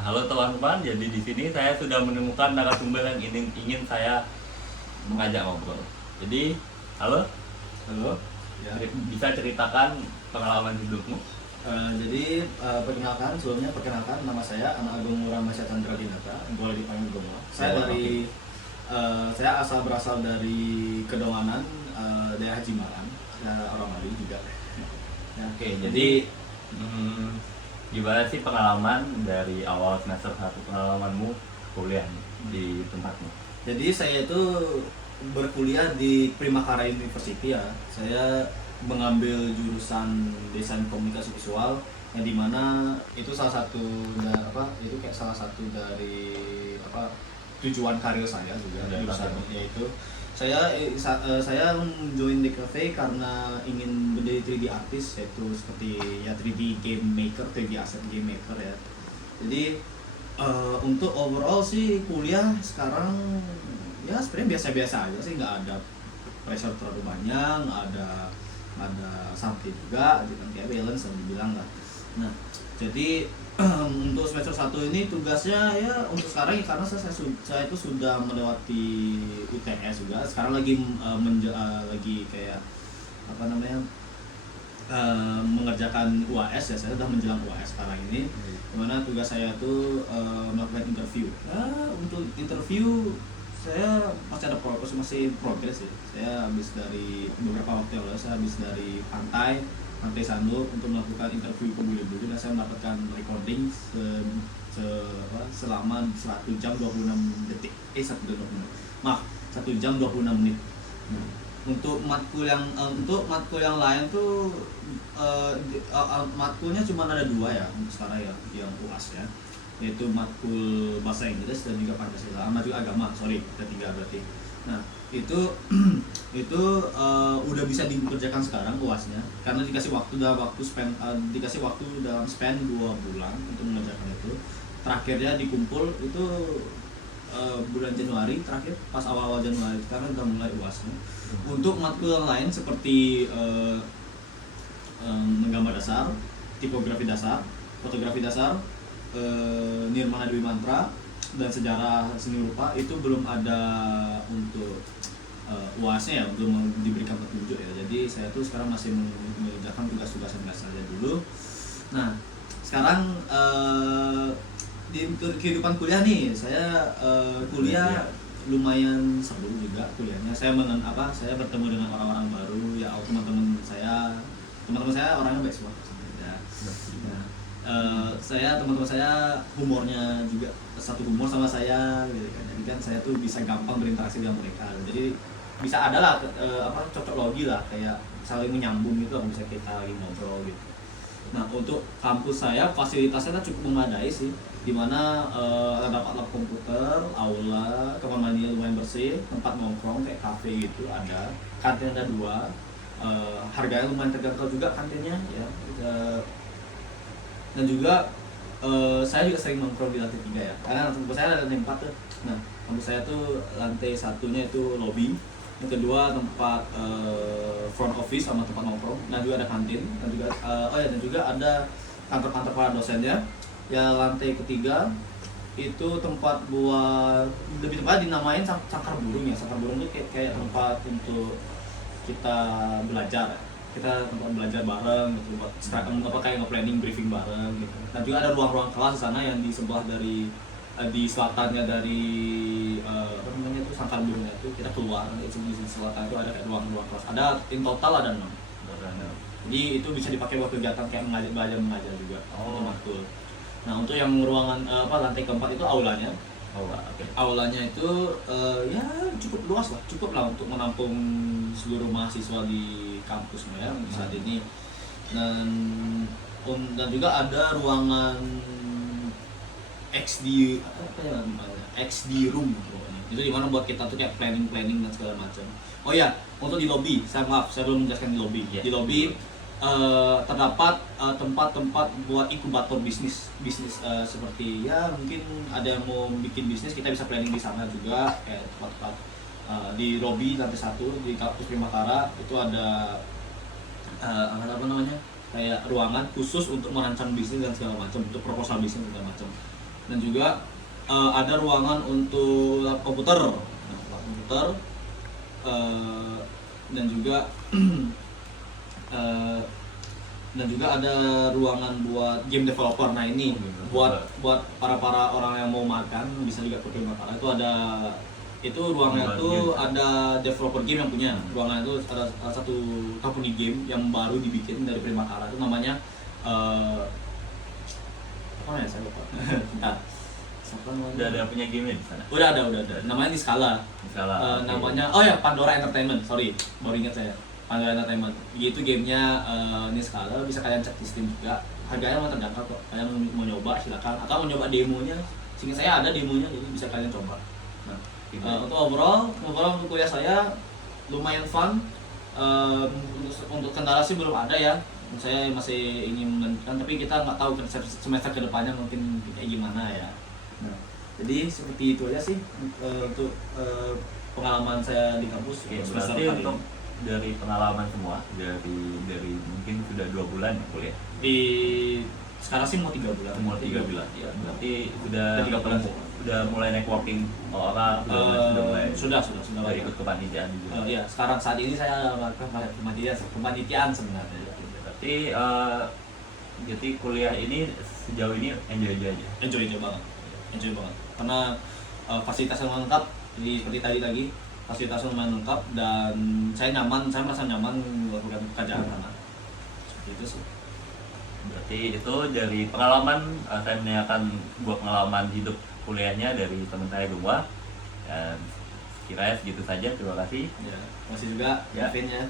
Halo teman-teman, jadi di sini saya sudah menemukan narasumber yang ingin saya mengajak ngobrol. Jadi, halo, Halo, ya. bisa ceritakan pengalaman hidupmu? Perkenalkan nama saya Anak Agung Ramasya Chandra Dinata, boleh dipanggil Gomo. Saya berasal dari Kedonganan, daerah Jimaran, orang Bali juga. Ya, Oke, jadi gimana sih pengalaman dari awal semester 1 pengalamanmu kuliah di tempatmu? jadi saya itu berkuliah di Primakara University ya. Saya mengambil jurusan desain komunikasi visual yang dimana itu salah satu dari tujuan karir saya juga jurusan yaitu saya join DKV karena ingin menjadi 3D artist, yaitu seperti ya 3D game maker, 3D asset game maker ya. Jadi untuk overall sih kuliah sekarang ya sebenarnya biasa-biasa aja sih, nggak ada pressure terlalu banyak, nggak ada santai juga gitu kan, kayak balance yang dibilang lah. Nah jadi untuk semester 1 ini tugasnya ya untuk sekarang ya, karena saya itu sudah melewati UTS juga, sekarang lagi lagi kayak mengerjakan UAS ya. Saya sudah menjelang UAS sekarang ini, dimana tugas saya itu melakukan interview. Untuk interview saya masih progres ya. Saya habis dari beberapa waktu yang lalu, saya habis dari Pantai Sanur untuk melakukan interview ke Bulu-Bulu, dan saya mendapatkan recording selama 1 jam 26 detik. 1 jam 26 menit. Untuk matkul yang lain tuh matkulnya cuma ada 2 ya untuk sekarang ya, yang UAS ya, yaitu matkul bahasa Inggris dan juga Pancasila, sama juga agama, ada 3 berarti. Nah itu udah bisa dikerjakan sekarang UASnya, karena dikasih waktu dalam span 2 bulan untuk mengerjakan itu. Terakhirnya dikumpul itu bulan Januari terakhir, pas awal Januari, karena udah mulai UASnya. Untuk matkul yang lain seperti menggambar dasar, tipografi dasar, fotografi dasar, Nirmana Dewi Mantra, dan sejarah seni rupa itu belum ada untuk UASnya ya, belum diberikan petunjuk ya. Jadi saya tuh sekarang masih mengerjakan tugas-tugas yang biasa aja dulu. Nah sekarang di kehidupan kuliah nih, saya kuliah lumayan seru juga kuliahnya. Saya bertemu dengan orang-orang baru ya. Teman-teman saya orangnya baik semua ya. Teman-teman saya humornya juga satu humor sama saya gitu kan. Jadi kan saya tuh bisa gampang berinteraksi dengan mereka. Jadi bisa ada lah cocok logi lah, kayak saling menyambung gitu, bisa kita lagi ngobrol gitu. Nah untuk kampus saya fasilitasnya cukup memadai sih, dimana terdapat lab komputer, aula, kamar mandinya lumayan bersih, tempat nongkrong kayak kafe gitu ada, kantin ada 2, harganya lumayan terjangkau juga kantinnya ya. Dan juga saya juga sering nongkrong di lantai 3 ya, karena kampus saya ada lantai 4 tuh. Nah kampus saya tuh lantai 1-nya itu lobby, yang kedua tempat front office sama tempat nongkrong, dan juga ada kantin, dan juga ada kantor-kantor para dosennya ya. Lantai ketiga itu tempat buat, lebih tepat dinamain sangkar burung ya. Sangkar burung itu kayak tempat untuk kita belajar, tempat belajar bareng gitu, buat kayak nge-planning briefing bareng gitu. Dan juga ada ruang-ruang kelas di sana yang di sebelah dari di selatannya dari sangkar burungnya itu, kita keluar di selatan itu ada kayak ruang-ruang kelas, ada in total ada 6. Jadi itu bisa dipakai buat kegiatan kayak mengajar juga. Matkul. Nah untuk yang ruangan lantai keempat itu aulanya. Aulanya itu ya cukup luas lah, cukup lah untuk menampung seluruh mahasiswa di kampus ya di saat ini. Dan juga ada ruangan XD room pokoknya. Itu dimana buat kita tuh kayak planning dan segala macam. Oh ya, untuk di lobby, saya belum menjelaskan di lobby. Yeah. Di lobby terdapat tempat-tempat buat inkubator bisnis seperti ya mungkin ada yang mau bikin bisnis, kita bisa planning di sana juga. Kayak tempat di lobby lantai 1 di kampus Primakara itu ada kayak ruangan khusus untuk merancang bisnis dan segala macam, untuk proposal bisnis segala macam. dan juga ada ruangan untuk lab komputer, dan juga eh, dan juga ada ruangan buat game developer. Nah ini buat para orang yang mau makan bisa juga ke Primakala itu ada, itu ruangan itu ada developer game yang punya. Ruangan itu ada satu company game yang baru dibikin dari Primakala, itu namanya apa namanya saya lupa. Bentar. Udah ada punya game di sana. Udah ada. Namanya Niskala. Salah. Namanya Pandora Entertainment. Sorry, baru ingat saya. Pandora Entertainment. Itu gamenya Niskala, bisa kalian cek di Steam juga. Harganya memang terjangkau kok. Kalian mau nyoba silakan. Atau mau nyoba demonya. Sehingga saya ada demonya, jadi bisa kalian coba. Nah, untuk overall untuk kuliah saya lumayan fun. Untuk kendala sih belum ada ya. Saya masih ingin melanjutkan, tapi kita nggak tahu semester kedepannya mungkin kayak gimana ya. Nah, jadi seperti itu aja sih untuk pengalaman saya di kampus. Oke, berarti untuk dari pengalaman semua dari mungkin sudah 2 bulan ya kuliah. Sekarang sih mau 3 bulan. Semua 3 bulan. Ya, Berarti sudah 3 bulan. Sudah mulai networking orang, sudah mulai sudah ikut kepanitiaan juga. Iya, sekarang saat ini saya melakukan kepanitiaan sebenarnya. Berarti jadi kuliah ini sejauh ini enjoy aja. Enjoy banget. Karena fasilitasnya lengkap, jadi seperti tadi fasilitasnya lumayan lengkap dan saya merasa nyaman melakukan pekerjaan sana. Seperti itu sih. Berarti itu dari pengalaman, saya menanyakan buat pengalaman hidup kuliahnya dari teman saya Gumwa, dan sekiranya segitu saja. Terima kasih. Ya, masih juga Ya. Vinnya.